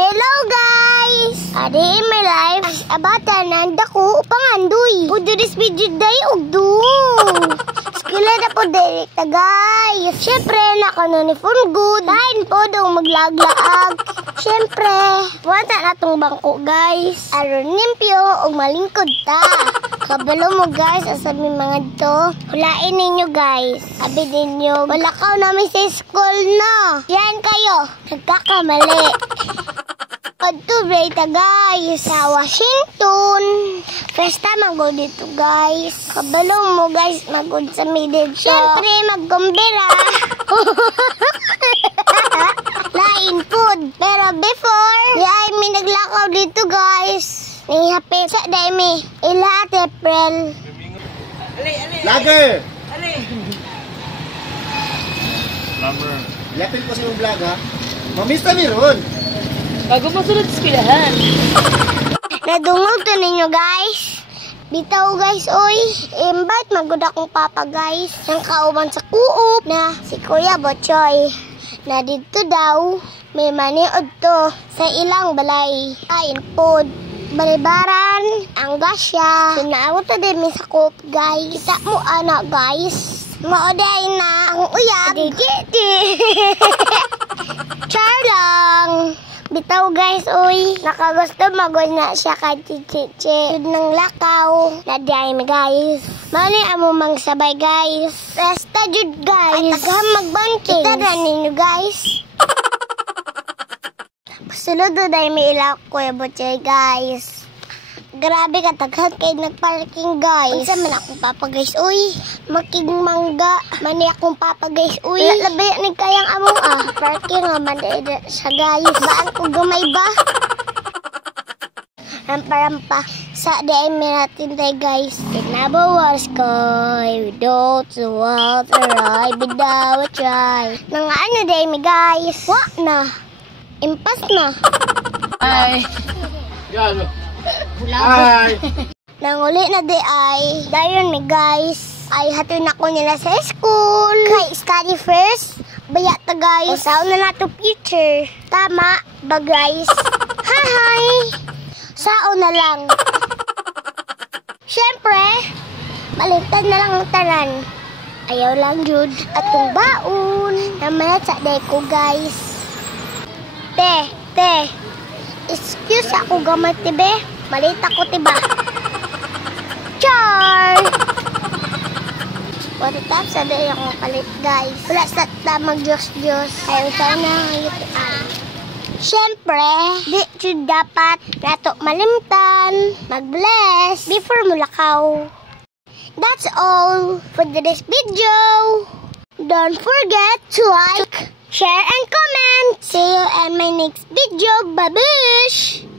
Hello guys! Adi in my life, as abata nanda ko pangandoy. Pudo this video day og do. Skila na po direkta guys. Syempre naka-uniform good. Dahil po daw maglaglaag. Syempre, wata na tong bangko guys. Aron limpyo og malingkod ta. Kabalo mo guys, asabi mga to. Hulain ninyo guys. Sabi ninyo, balakaw namin sa school na. Yan kayo, nagkakamali. Adto Brayta guys, sa Washington. First time mag-go dito guys. Kabalo mo guys, mag-go sa middle. Siyempre, mag-gumbira. Lain food. Pero before, ay may naglakaw dito guys. Nihapit sa daimi. Ilahat April. Vlogger! Vlogger. Yapin ko sa yung vlog ha. Mamista ni Ron. Bago masunod sa eskwelahan. Nadungog to ninyo guys. Bitaw guys, oy. Invite magod akong papa guys. Ang kauban sa kuop na si Kuya Botchoy. Na dito daw, may maniod to sa ilang balay. Kain pod. Balibaran, ang gasya. Sinaawat na din sa kuop guys. Kita mo anak guys. Maoday na ang uyab. Digiti. Char lang. Bitaw guys, uy. Nakagusto magod na siya kay Chichichi. Yun ng lakaw. Nadiyay guys. Mali amo mang sabay guys. Resta jud guys. At tagam magbanting. Kita na ninyo guys. Pasulod do dahil may ilaw Kuya Botchoy guys. Grabe ka taghan kay nagparking guys. Unsa man akong papa guys, uy. Making mangga. Mani akong papa guys, uy. Labi ni kayang amo Parking man sa guys. Baan ko gamay ba? Rampa-rampa. Sa di ay natin tayo guys. Tinabawas ko. Without the water, I bidaw try. Nang ano di mi guys? Wa na. Impas na. Ay. Yan. Hi! Nanguli na di ay. Dayon mi guys. Ay hatun ako nila sa school. Kay study first. Baya ta guys. Usaw na nato future. Tama ba guys? Hi! Sao na lang. Siyempre, baliktad na lang ang tanan. Ayaw lang jud atong baon. Naman sa day ko guys. Te. Excuse ako gamay tibe. Malita ko tiba. Char! What the top sa day ako palit guys. Wala sa tamang Diyos. Ayaw sana yutaan. Siyempre, di jud dapat nato malimtan, mag-bless before mulakaw. That's all for today's video. Don't forget to like, share, and comment. See you in my next video. Babush!